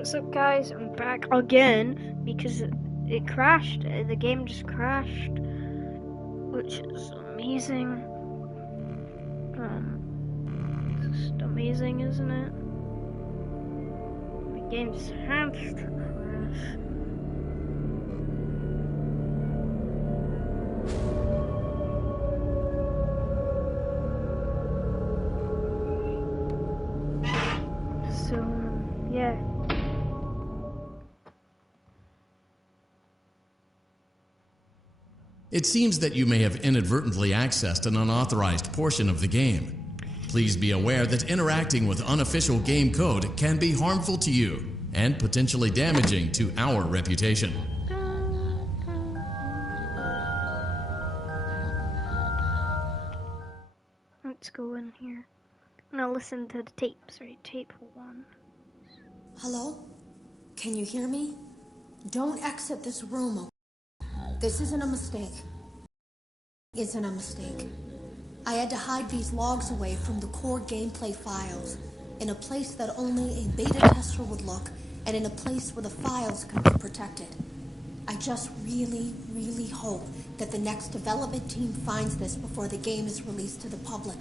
What's up, guys? I'm back again because it crashed. The game just crashed, which is amazing. Just amazing, isn't it? The game just has to crash. So, yeah. It seems that you may have inadvertently accessed an unauthorized portion of the game. Please be aware that interacting with unofficial game code can be harmful to you and potentially damaging to our reputation. Let's go in here. I'm gonna listen to the tapes, right? Tape 1. Hello? Can you hear me? Don't exit this room. This isn't a mistake. Isn't a mistake. I had to hide these logs away from the core gameplay files in a place that only a beta tester would look and in a place where the files can be protected. I just really hope that the next development team finds this before the game is released to the public.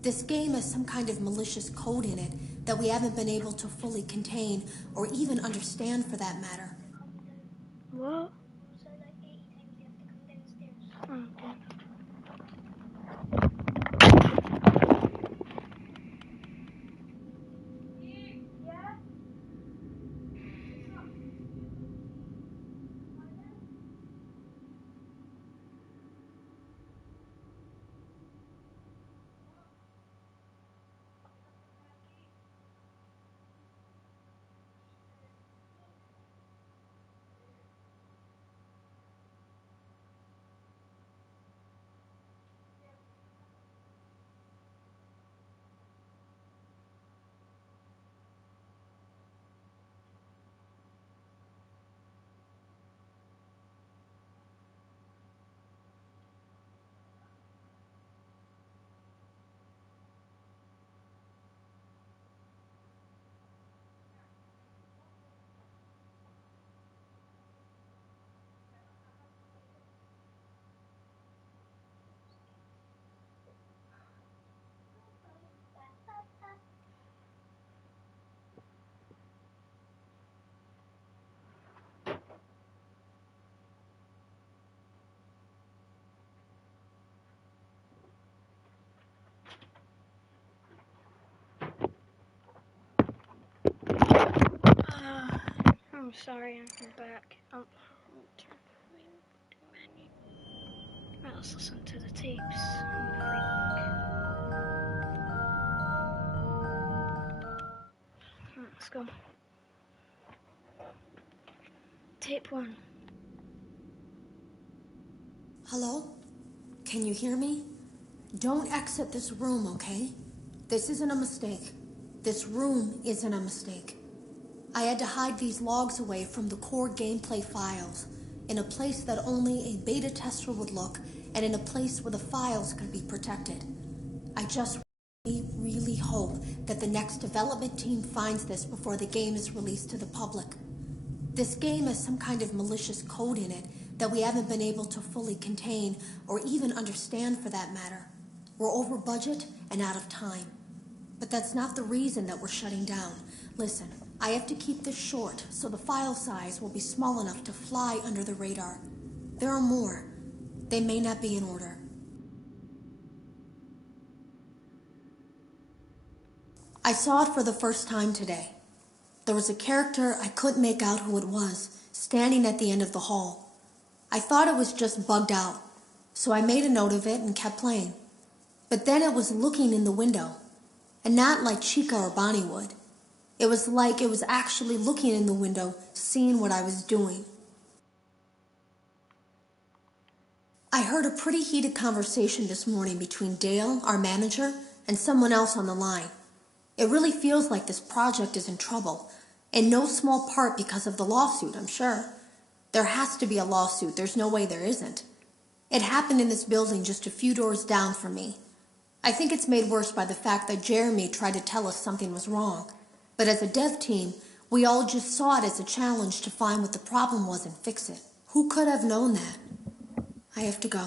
This game has some kind of malicious code in it that we haven't been able to fully contain or even understand for that matter. What? Okay. I'm sorry, I'm back. Let's listen to the tapes. Let's go. Tape 1. Hello? Can you hear me? Don't exit this room, okay? This isn't a mistake. This room isn't a mistake. I had to hide these logs away from the core gameplay files in a place that only a beta tester would look and in a place where the files could be protected. I just really hope that the next development team finds this before the game is released to the public. This game has some kind of malicious code in it that we haven't been able to fully contain or even understand for that matter. We're over budget and out of time. But that's not the reason that we're shutting down. Listen, I have to keep this short so the file size will be small enough to fly under the radar. There are more. They may not be in order. I saw it for the first time today. There was a character I couldn't make out who it was, standing at the end of the hall. I thought it was just bugged out, so I made a note of it and kept playing. But then it was looking in the window, and not like Chica or Bonnie would. It was like it was actually looking in the window, seeing what I was doing. I heard a pretty heated conversation this morning between Dale, our manager, and someone else on the line. It really feels like this project is in trouble, in no small part because of the lawsuit, I'm sure. There has to be a lawsuit, there's no way there isn't. It happened in this building just a few doors down from me. I think it's made worse by the fact that Jeremy tried to tell us something was wrong. But as a dev team, We all just saw it as a challenge to find what the problem was and fix it. Who could have known that? I have to go.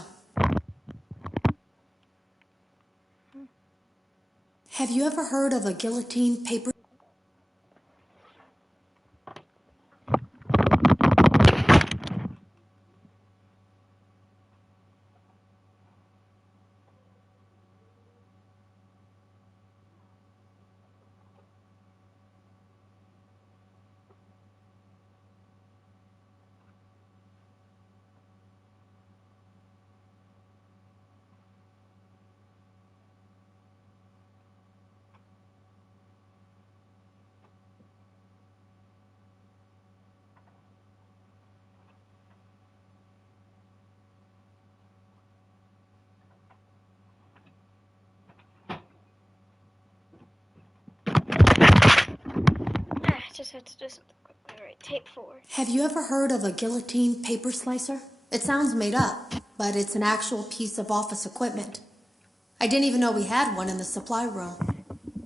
Have you ever heard of a guillotine paper? Just had to do something quickly. Alright, take 4. Have you ever heard of a guillotine paper slicer? It sounds made up, but it's an actual piece of office equipment. I didn't even know we had one in the supply room.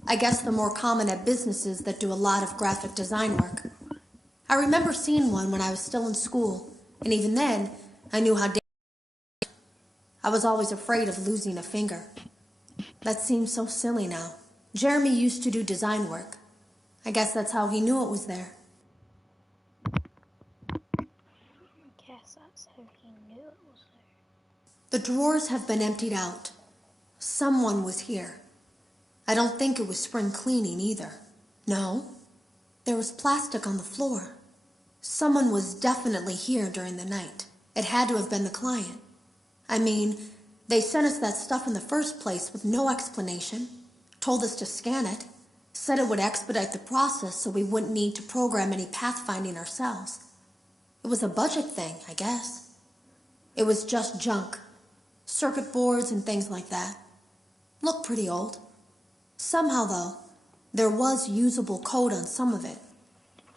I guess they're more common at businesses that do a lot of graphic design work. I remember seeing one when I was still in school, and even then, I knew how dangerous. I was always afraid of losing a finger. That seems so silly now. Jeremy used to do design work. I guess that's how he knew it was there. I guess that's how he knew it was there. The drawers have been emptied out. Someone was here. I don't think it was spring cleaning either. No, there was plastic on the floor. Someone was definitely here during the night. It had to have been the client. I mean, they sent us that stuff in the first place with no explanation, told us to scan it, said it would expedite the process so we wouldn't need to program any pathfinding ourselves. It was a budget thing, I guess. It was just junk. Circuit boards and things like that. Looked pretty old. Somehow, though, there was usable code on some of it.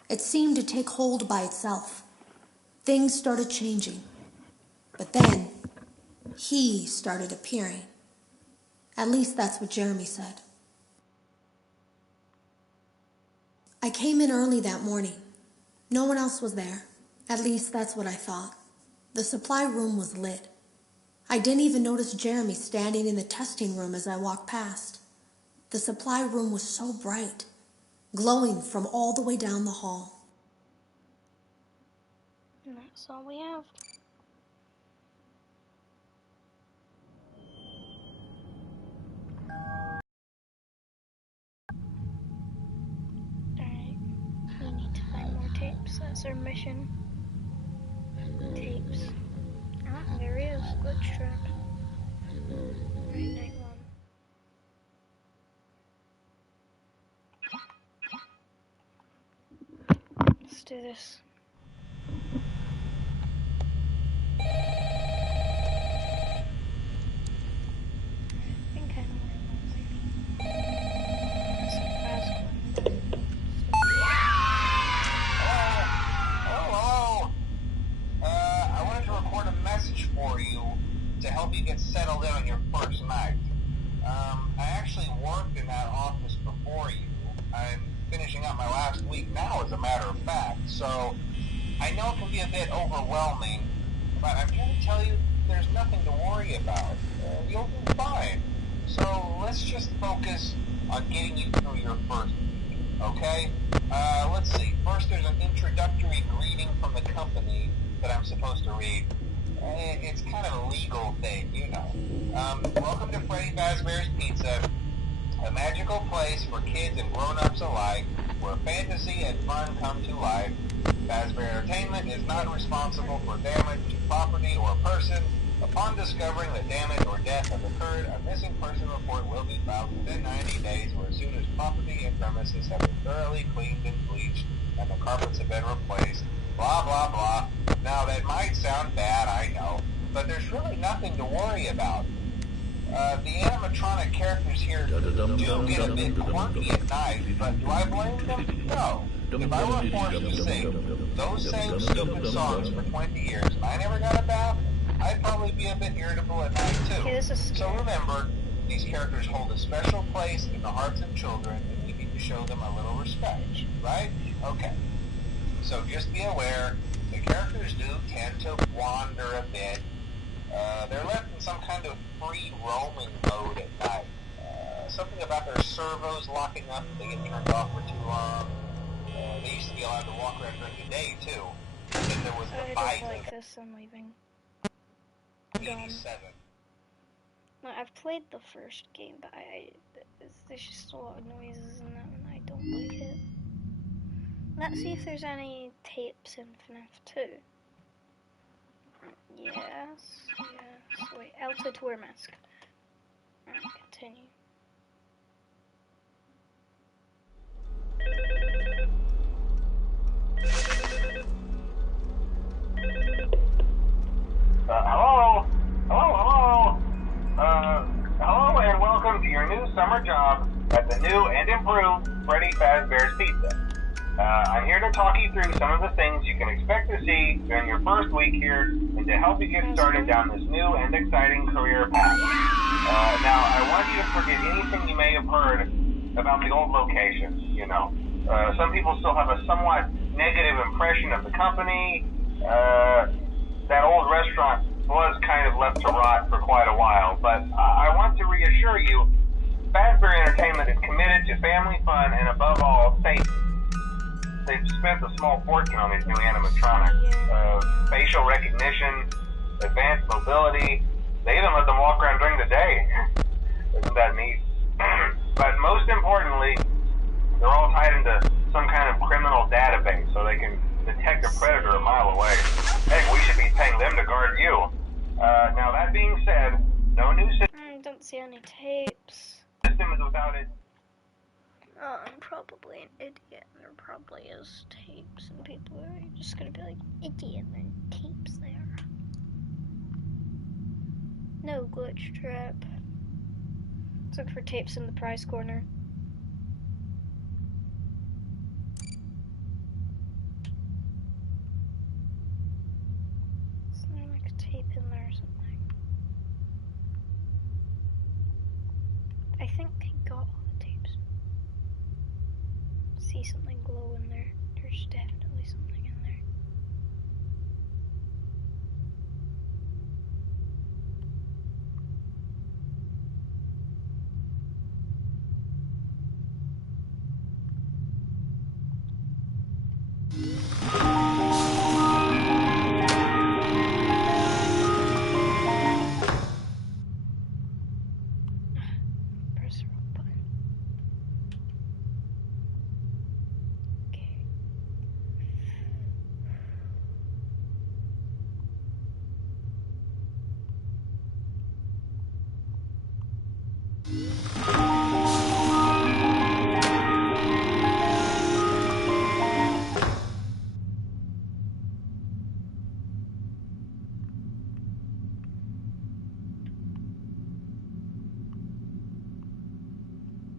It seemed to take hold by itself. Things started changing. But then, he started appearing. At least that's what Jeremy said. I came in early that morning. No one else was there. At least that's what I thought. The supply room was lit. I didn't even notice Jeremy standing in the testing room as I walked past. The supply room was so bright, glowing from all the way down the hall. And that's all we have. Alright, we need to find more tapes. That's our mission. Tapes. Ah, there is. Glitch trap. Alright, night 1. Let's do this. I think I know where it was. It's a fast one. Hello. I wanted to record a message for you to help you get settled in on your first night. I actually worked in that office before you. I'm finishing up my last week now, as a matter of fact, so I know it can be a bit overwhelming, but I'm here to tell you there's nothing to worry about. You'll be fine. So let's just focus on getting you through your first week, okay? Let's see. First, there's an introductory greeting from the company that I'm supposed to read. It's kind of a legal thing, you know. Welcome to Freddy Fazbear's Pizza, a magical place for kids and grown-ups alike, where fantasy and fun come to life. Fazbear Entertainment is not responsible for damage to property or person. Upon discovering that damage or death has occurred, a missing person report will be filed within 90 days or as soon as property and premises have been thoroughly cleaned and bleached and the carpets have been replaced. Blah, blah, blah. Now, that might sound bad, I know, but there's really nothing to worry about. The animatronic characters here do get a bit quirky at night, but do I blame them? No. If I were forced to sing those same stupid songs for 20 years and I never got a bath, I'd probably be a bit irritable at night too. Okay, this is So remember, these characters hold a special place in the hearts of children, and we need to show them a little respect, right? Okay. So just be aware, the characters do tend to wander a bit. They're left in some kind of free roaming mode at night. Something about their servos locking up if they get turned off for too long. They used to be allowed to walk around during the day, too. And then there was the I fight don't like this, I'm leaving. of 87. No, I've played the first game, but there's just a lot of noises in that one. I don't like it. Let's see if there's any tapes in FNAF 2. Yes. Wait, Elsa to wear mask. Alright, continue. Hello and welcome to your new summer job at the new and improved Freddy Fazbear's Pizza. I'm here to talk you through some of the things you can expect to see during your first week here and to help you get started down this new and exciting career path. Now, I want you to forget anything you may have heard about the old location, you know. Some people still have a somewhat negative impression of the company. That old restaurant was kind of left to rot for quite a while, but I want to reassure you, Fazbear Entertainment is committed to family fun and above all, safety. They've spent a small fortune on these new animatronics. Facial recognition, advanced mobility, they even let them walk around during the day. Isn't that neat? But most importantly, they're all tied into some kind of criminal database so they can detect a predator a mile away. Heck, we should be paying them to guard you. Now that being said, no new system. I don't see any tapes. System is without it. Oh, I'm probably an idiot. There probably is tapes, and people are just gonna be like, idiot, and tapes there. No glitch trap. Let's look for tapes in the prize corner. Is there like a tape in there or something? I think I got all the tapes. See something glow in there. There's definitely something in there. Press the wrong button. Okay.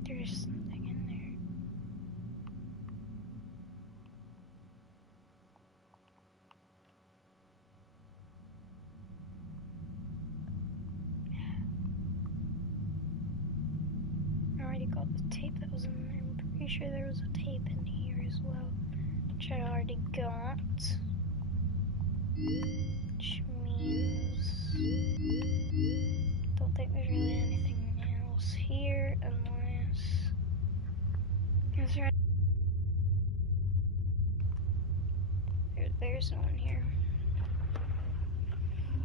There's something in there. I already got the tape that was in there. I'm pretty sure there was a tape in here as well, which I already got. Which means don't think there's really anything else here unless is there. There's no one here.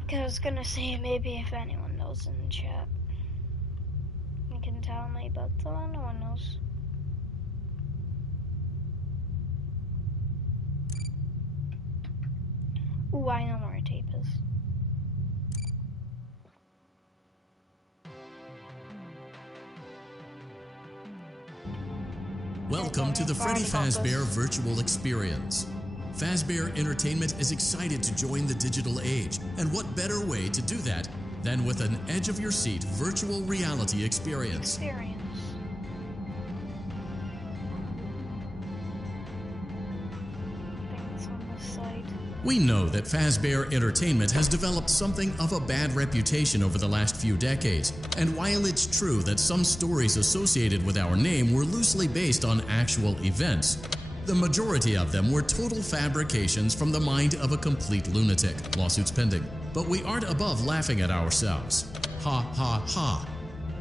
Cause I was gonna say maybe if anyone knows in the chat, you can tell me, but no one knows. Ooh, I know where a tape is. Welcome to the Freddy Fazbear Virtual Experience. Fazbear Entertainment is excited to join the digital age, and what better way to do that than with an edge-of-your-seat virtual reality experience. Things on this this side. We know that Fazbear Entertainment has developed something of a bad reputation over the last few decades, and while it's true that some stories associated with our name were loosely based on actual events, the majority of them were total fabrications from the mind of a complete lunatic. Lawsuits pending. But we aren't above laughing at ourselves. Ha ha ha.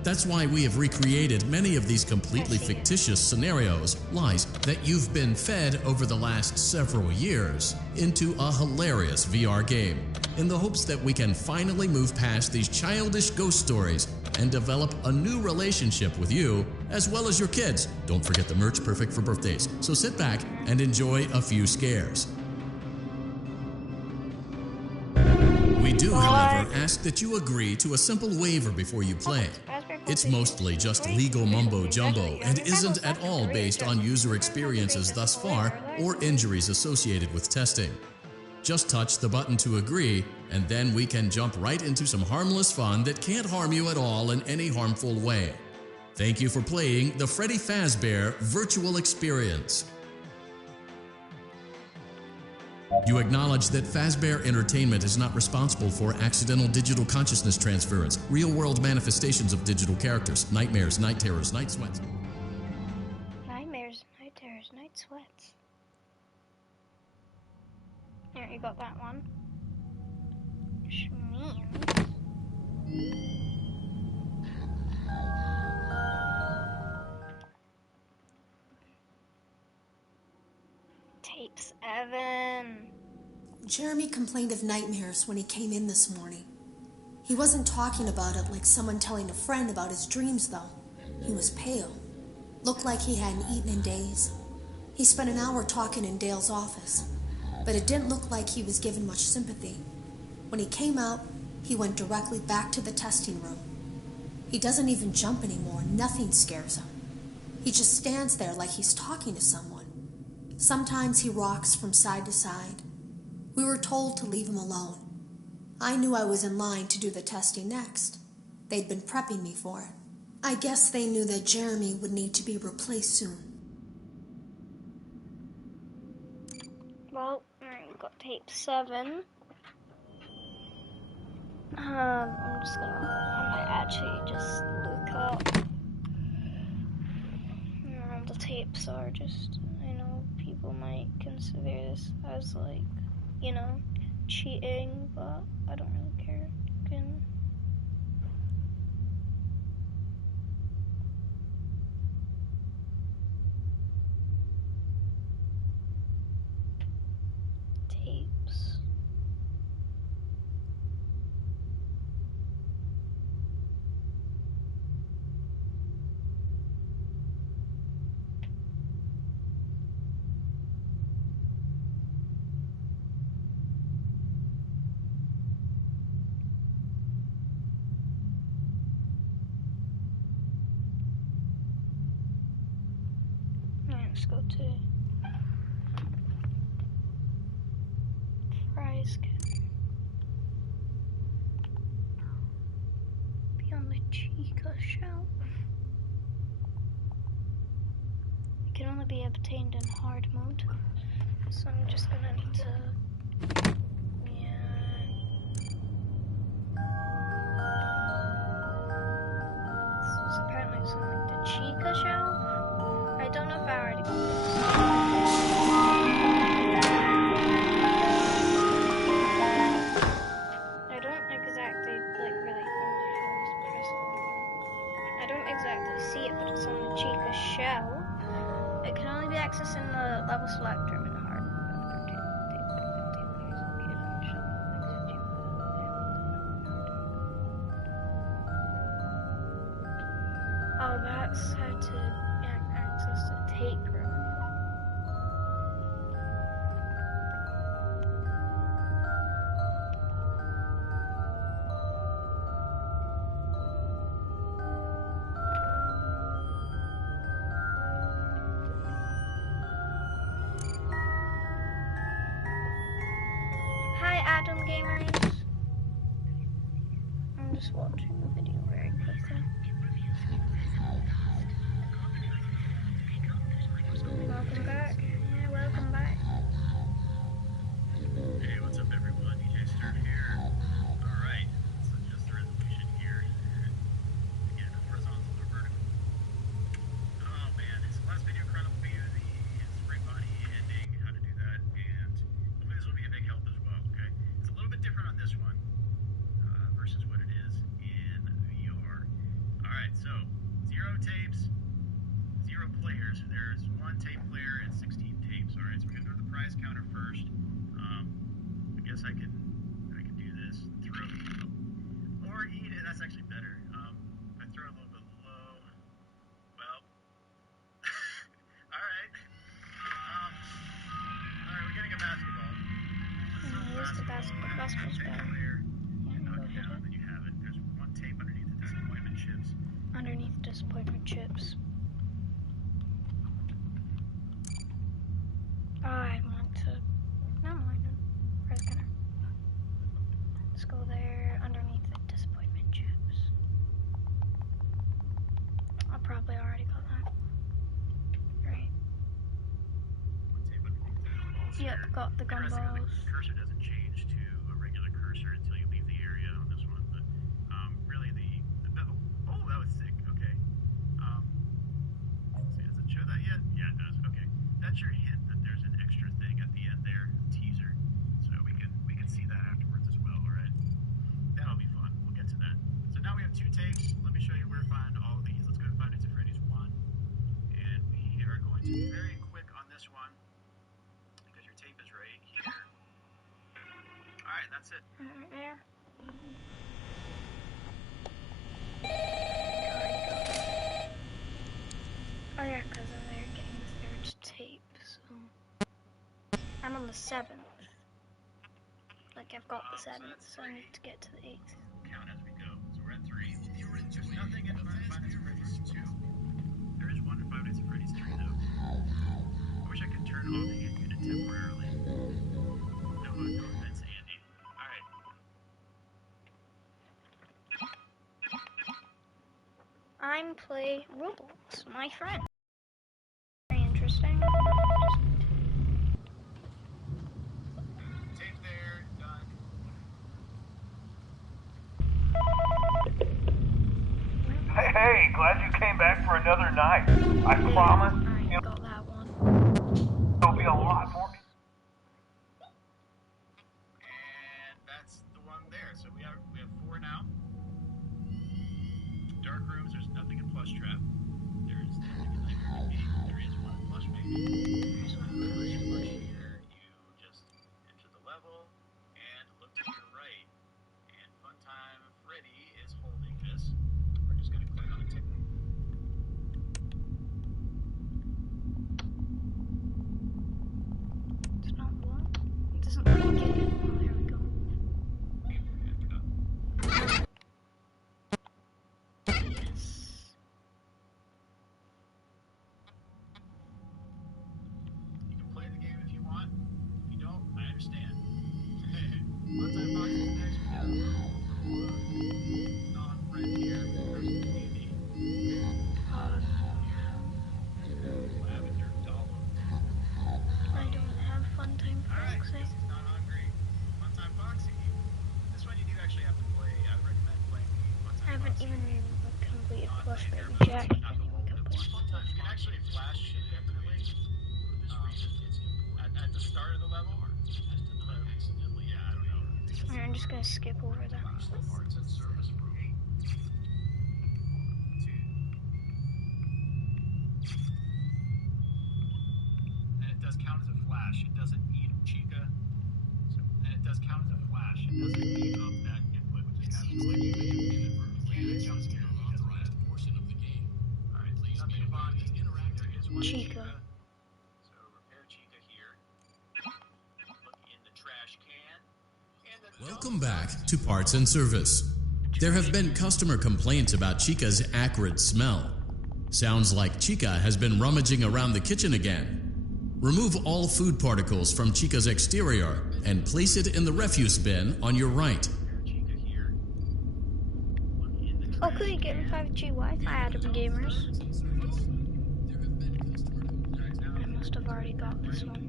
That's why we have recreated many of these completely fictitious scenarios, lies that you've been fed over the last several years, into a hilarious VR game, in the hopes that we can finally move past these childish ghost stories and develop a new relationship with you, as well as your kids. Don't forget the merch, perfect for birthdays. So sit back and enjoy a few scares. We do, however, ask that you agree to a simple waiver before you play. It's mostly just legal mumbo-jumbo and isn't at all based on user experiences thus far or injuries associated with testing. Just touch the button to agree, and then we can jump right into some harmless fun that can't harm you at all in any harmful way. Thank you for playing the Freddy Fazbear Virtual Experience. You acknowledge that Fazbear Entertainment is not responsible for accidental digital consciousness transference, real-world manifestations of digital characters, nightmares, night terrors, night sweats. Nightmares, night terrors, night sweats. There, you got that one. Which means... Tapes, Evan. Jeremy complained of nightmares when he came in this morning. He wasn't talking about it like someone telling a friend about his dreams, though. He was pale. Looked like he hadn't eaten in days. He spent an hour talking in Dale's office, but it didn't look like he was given much sympathy. When he came out, he went directly back to the testing room. He doesn't even jump anymore. Nothing scares him. He just stands there like he's talking to someone. Sometimes he rocks from side to side. We were told to leave him alone. I knew I was in line to do the testing next. They'd been prepping me for it. I guess they knew that Jeremy would need to be replaced soon. Well, we've got tape 7. I'm just gonna, I might actually just look up where the tapes are. Just, I know people might consider this as like, you know, cheating, but I don't really care. You can... Tapes. Let's go to Fry's Kitchen. Be on the Chica shelf. It can only be obtained in hard mode, so I'm just gonna need to. This is apparently something like the Chica shelf. I don't know if I already got this. I don't exactly, like, really know how to press it. I don't exactly see it, but it's on the Chica shell. It can only be accessed in the level select room in the hard mode. Oh, that's how to access the tape room. Hi, Adam Gamers. I'm just watching the video very quickly. Welcome back. Yeah, welcome back. There's one tape player and 16 tapes. All right, so we're gonna go to the prize counter first. I guess I can do this. Throw or eat it. That's actually better. If I throw a little bit low, well, all right. We're getting a basketball. Here's the basketball. Basketball's better. Then you have it. There's one tape underneath the disappointment chips. Underneath disappointment chips. I want to. No, I don't. Where's gonna? Let's go there. Underneath the disappointment chips. I probably already got that. Right. One tape underneath that. Yep, got the gumballs. The cursor doesn't change to a regular cursor until you leave the area on this one, but really that was sick. Okay. Let's see, does it show that yet? Yeah, it does. Okay, that's your hint that there's an extra thing at the end there, a teaser. So we can see that afterwards as well. All right, that'll be fun. We'll get to that. So now we have 2 tapes. Let me show you where to find all of these. Let's go to Five Nights at Freddy's 1, and we are going to be very quick on this one because your tape is right here. All right, that's it. Right there. Oh yeah, because they're getting the 3rd tape, so I'm on the 7th. Like I've got the 7th, so I need to get to the 8th. Count as we go. So we're at 3. There's nothing in Five Nights at Freddy's 2. There is one in Five Nights at Freddy's 3 though. I wish I could turn off the hit unit temporarily. No offense, Andy. Alright. I'm play Roblox, my friend. Very interesting. Tape there, done. Hey, glad you came back for another night. I promise I got that one. there'll be a lot more. And that's the one there. So we have 4 now. Dark rooms, there's nothing in Plush Trap. There's nothing in Nightmare Maybe. There is one in Plush Maybe. There's one in Plush here. You just enter the level and look to your right. And Funtime Freddy is holding this. We're just going to click on the tick. It's not one. It doesn't like it. Oh, there we go. Yes. You can play the game if you want. If you don't, I understand. Funtime Fox is next. Non-friend here. There's Andy. Lavender Dollar. I don't have Funtime Alright, Foxy. this is not hungry. Funtime Foxy. This one you do actually have to play. I would recommend playing the Funtime I haven't Foxy. even completed Plush Baby Jack. Not the whole Funtime. You can actually flash indefinitely. At the start of the level. Yeah, I don't know. Alright, I'm just gonna skip over that. Parts and service room. And it does count as a flash. It doesn't eat Chica. And it does count as a flash. It doesn't eat up that input, which is kind of like a jump scare. Unauthorized portion of the game. Alright, nothing about it. There is one Chica. So repair Chica here. Look in the trash can. And the Welcome back to Parts and Service. There have been customer complaints about Chica's acrid smell. Sounds like Chica has been rummaging around the kitchen again. Remove all food particles from Chica's exterior and place it in the refuse bin on your right. Chica here. Look in the Oh, trash could you get can. 5G Wi-Fi, Adam Gamers? I must have already got this one.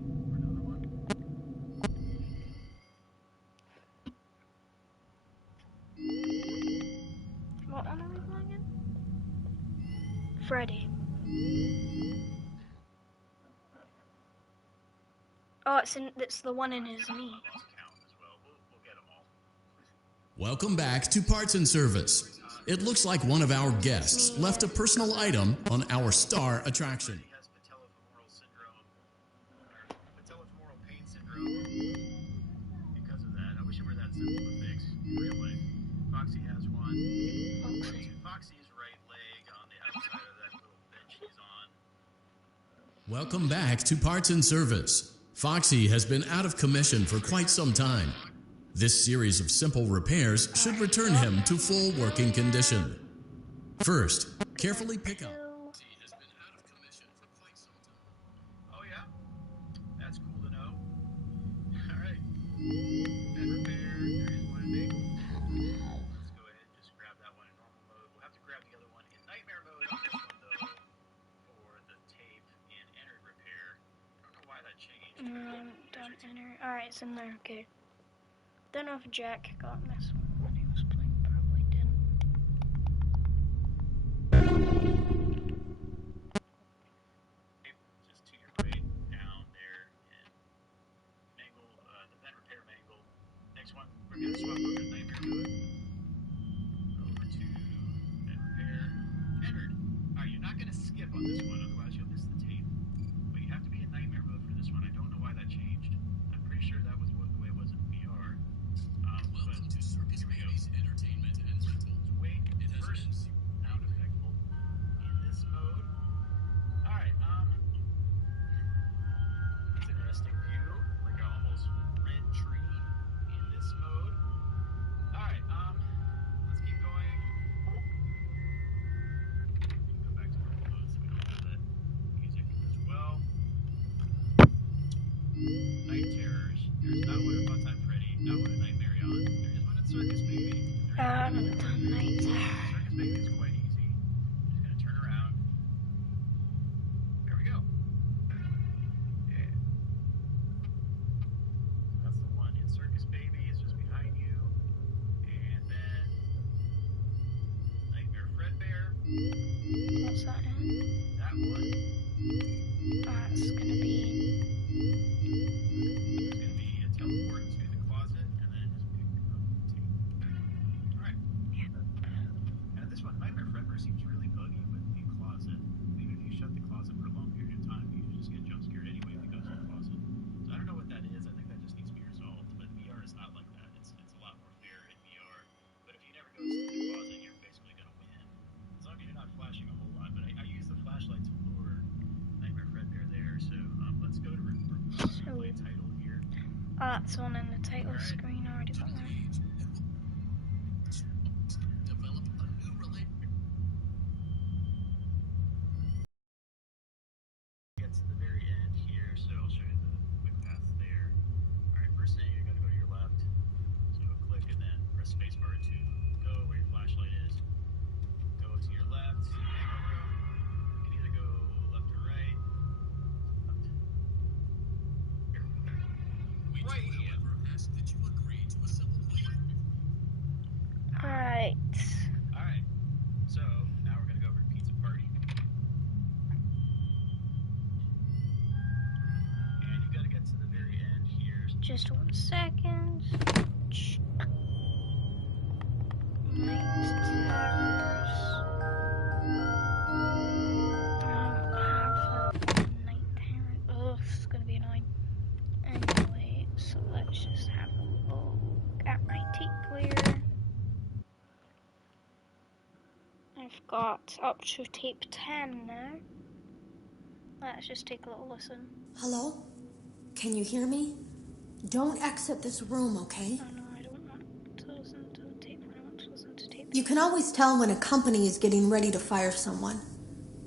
What one are we playing in? Freddy. Oh, it's the one in his knee. Count as well. We'll get them all. Welcome back to Parts and Service. It looks like one of our guests left a personal item on our star attraction. Has been Welcome back to Parts and Service. Foxy has been out of commission for quite some time. This series of simple repairs should return him to full working condition. First, carefully pick up. Foxy has been out of commission for quite some time. Oh yeah? That's cool to know. Alright. Bed repair, there is one big. Let's go ahead and just grab that one in normal mode. We'll have to grab the other one in nightmare mode on this one though. For the tape in entered repair. I don't know why that changed. Don't enter. Alright, it's in there. Okay. Don't know if Jack got this one when he was playing. Probably didn't. Just to your right, down there, and mangle, the vent repair mangle. Next one, we're going to swap over to nightmare mode. Over to vent repair. Entered. Alright, you're not going to skip on this one, otherwise you'll miss the tape. But you have to be in nightmare mode for this one. I don't know why that changed. I'm pretty sure that was the way it was in VR. Welcome to Circus Baby's Entertainment and Rentals. Wait, It has first, been sound effectful in this mode. Alright, it's an interesting view, like an almost red tree in this mode. Alright, let's keep going. Go back to normal mode so we don't have that music as well. Night terrors. There's not one in Fun Time Freddy, not one in Nightmare On. There is one in Circus Baby. Night. Circus Baby is quite easy. Just gonna turn around. There we go. Yeah. That's the one in Circus Baby. It's just behind you. And then Nightmare Fredbear. What's that in? That one. It's gonna be. It's gonna be a teleport to the closet and then just pick up the tape. Alright. And this one, Nightmare Fredbear seems really buggy with the closet. Even if you shut the closet for a long period of time, you just get jump scared anyway if it goes to the closet. So I don't know what that is. I think that just needs to be resolved. But VR is not like that. It's a lot more fair in VR. But if he never goes to the closet, you're basically gonna win. As long as you're not flashing a whole lot. But I use the flashlight to lure Nightmare Fredbear there. So let's go to play title here. It's on in the title screen already. Got that. Develop a new relationship. Get to the very end here, so I'll show you the quick path there. Alright, first thing, you gotta go to your left. So click and then press spacebar to go where your flashlight is. Go to your left. You can either go left or right. Left. Here. We do, Right. however, ask that you agree to a simple waiver. Alright. Alright, so now we're gonna go over to Pizza Party. And you gotta get to the very end here. Just 1 second. Night terrors. Night terror. Ugh, this is gonna be annoying. Anyway, so let's just have a look at my tape player. I've got up to tape 10 now. Let's just take a little listen. Hello? Can you hear me? Don't exit this room, okay? Oh no, I don't want to listen to the tape. I want to listen to tape. You can always tell when a company is getting ready to fire someone.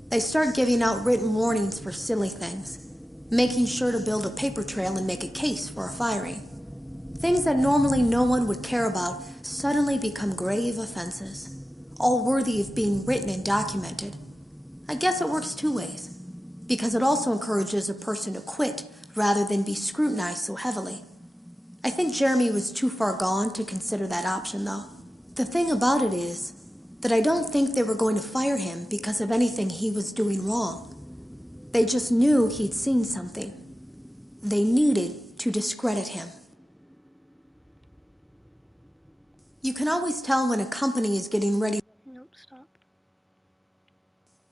They start giving out written warnings for silly things, making sure to build a paper trail and make a case for a firing. Things that normally no one would care about suddenly become grave offenses, all worthy of being written and documented. I guess it works two ways, because it also encourages a person to quit rather than be scrutinized so heavily. I think Jeremy was too far gone to consider that option, though. The thing about it is that I don't think they were going to fire him because of anything he was doing wrong. They just knew he'd seen something. They needed to discredit him. You can always tell when a company is getting ready. Nope, stop.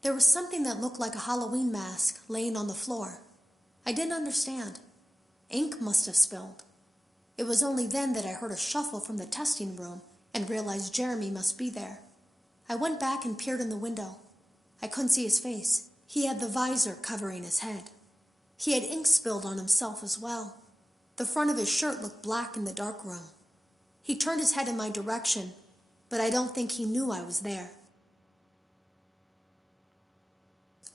There was something that looked like a Halloween mask laying on the floor. I didn't understand. Ink must have spilled. It was only then that I heard a shuffle from the testing room and realized Jeremy must be there. I went back and peered in the window. I couldn't see his face. He had the visor covering his head. He had ink spilled on himself as well. The front of his shirt looked black in the dark room. He turned his head in my direction, but I don't think he knew I was there.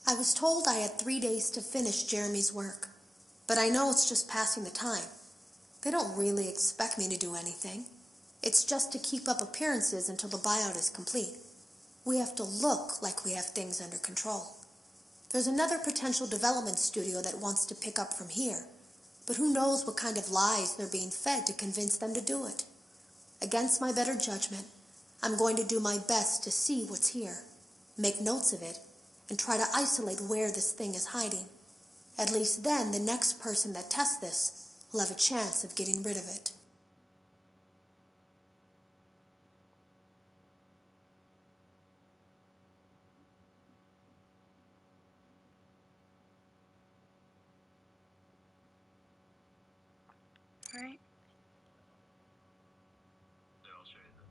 I was told I had 3 days to finish Jeremy's work, but I know it's just passing the time. They don't really expect me to do anything. It's just to keep up appearances until the buyout is complete. We have to look like we have things under control. There's another potential development studio that wants to pick up from here, but who knows what kind of lies they're being fed to convince them to do it. Against my better judgment, I'm going to do my best to see what's here, make notes of it, and try to isolate where this thing is hiding. At least then, the next person that tests this will have a chance of getting rid of it. Alright. So I'll show you the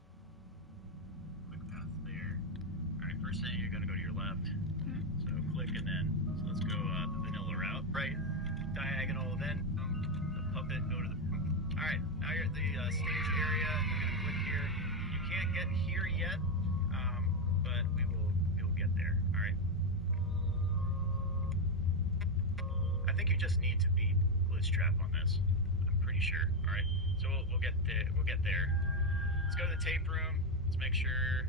quick path there. Alright, first thing, you're going to go to your left. So click and then, so let's go the vanilla route. Right, diagonal, then the puppet, go to the... Alright, now you're at the stage area. You're going to click here. You can't get here yet, but you'll get there. Alright. I think you just need to beat Glitch Trap on this. Sure. All right. So we'll get there. Let's go to the tape room. Let's make sure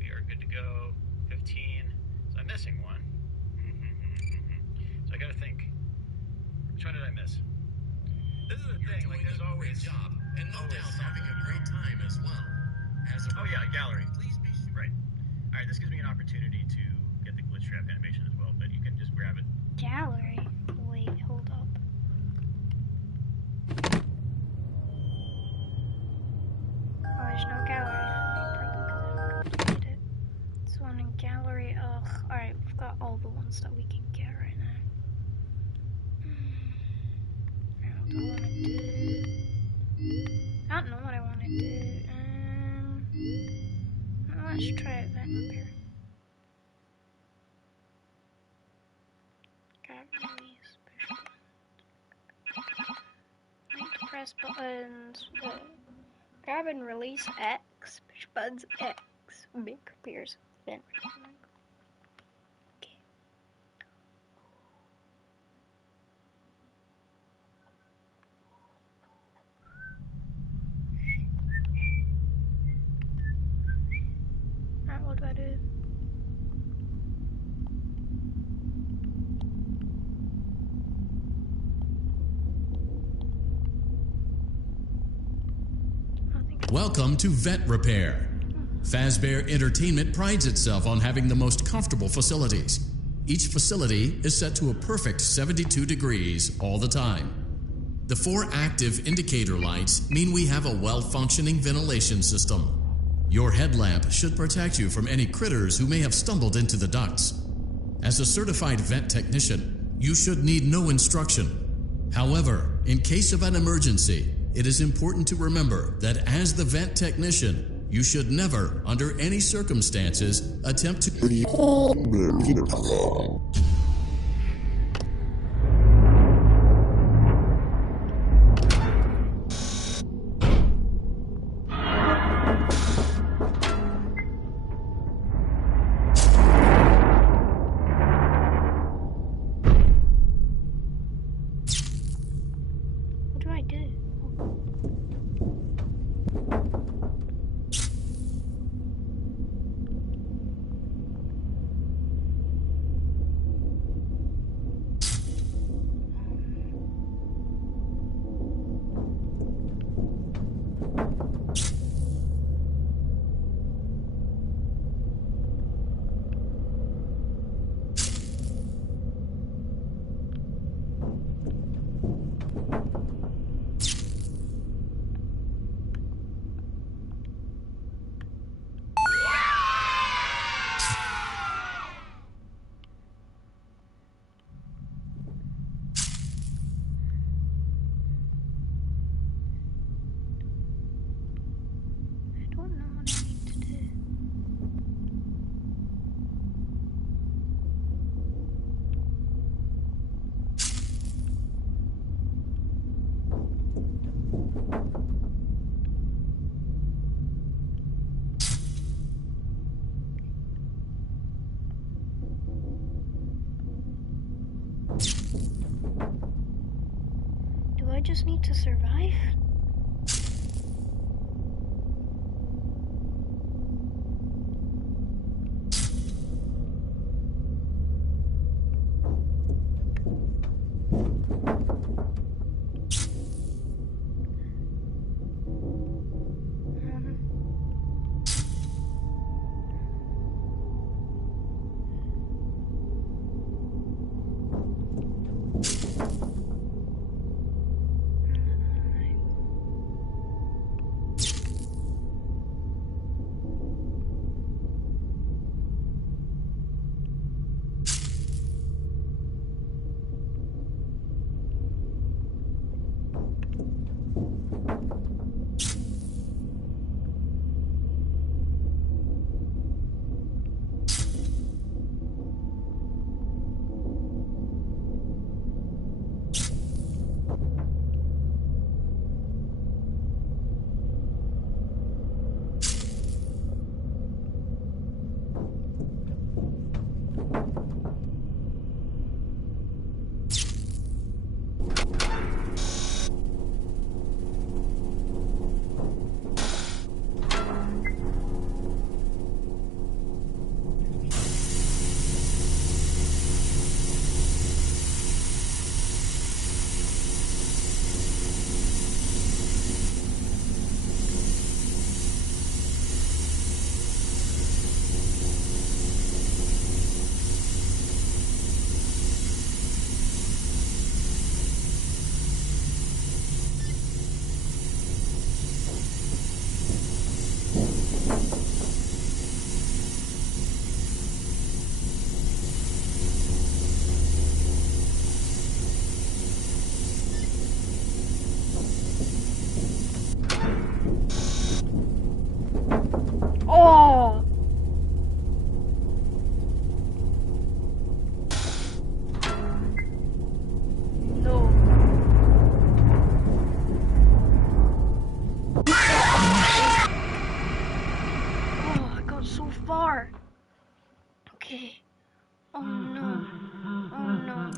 we are good to go. 15. So I'm missing one. So I got to think. Which one did I miss? This is the thing. Like there's always job, and no doubt having a great time as well. Oh yeah, gallery. Please be right. All right. This gives me an opportunity to get the glitch trap animation as well, but you can just grab it. Gallery? Wait, hold up. Oh, there's no gallery. Probably because I completed it. This one in gallery. Ugh. Alright, we've got all the ones that we can get right now. Alright, what do I want to do? I don't know what I want to do. Let's try it then up here. Grab these. Press buttons. Grab and release X. Push buttons X. Make appears. Then. Okay. Alright, what do I do? Welcome to Vet Repair. Fazbear Entertainment prides itself on having the most comfortable facilities. Each facility is set to a perfect 72 degrees all the time. The 4 active indicator lights mean we have a well-functioning ventilation system. Your headlamp should protect you from any critters who may have stumbled into the ducts. As a certified vet technician, you should need no instruction. However, in case of an emergency, it is important to remember that as the vent technician, you should never, under any circumstances, attempt to... What do I do? I don't know what I need to do. just need to survive? Oh! No. Oh, I got so far. Okay. Oh no. Oh no.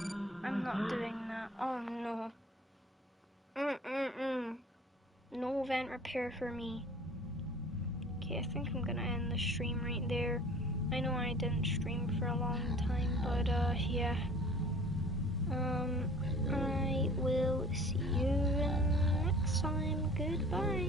I'm not doing that. Oh no. No vent repair for me. Okay, I think I'm gonna end the stream right there. I know I didn't stream for a long time, but yeah. I will see you next time. Goodbye.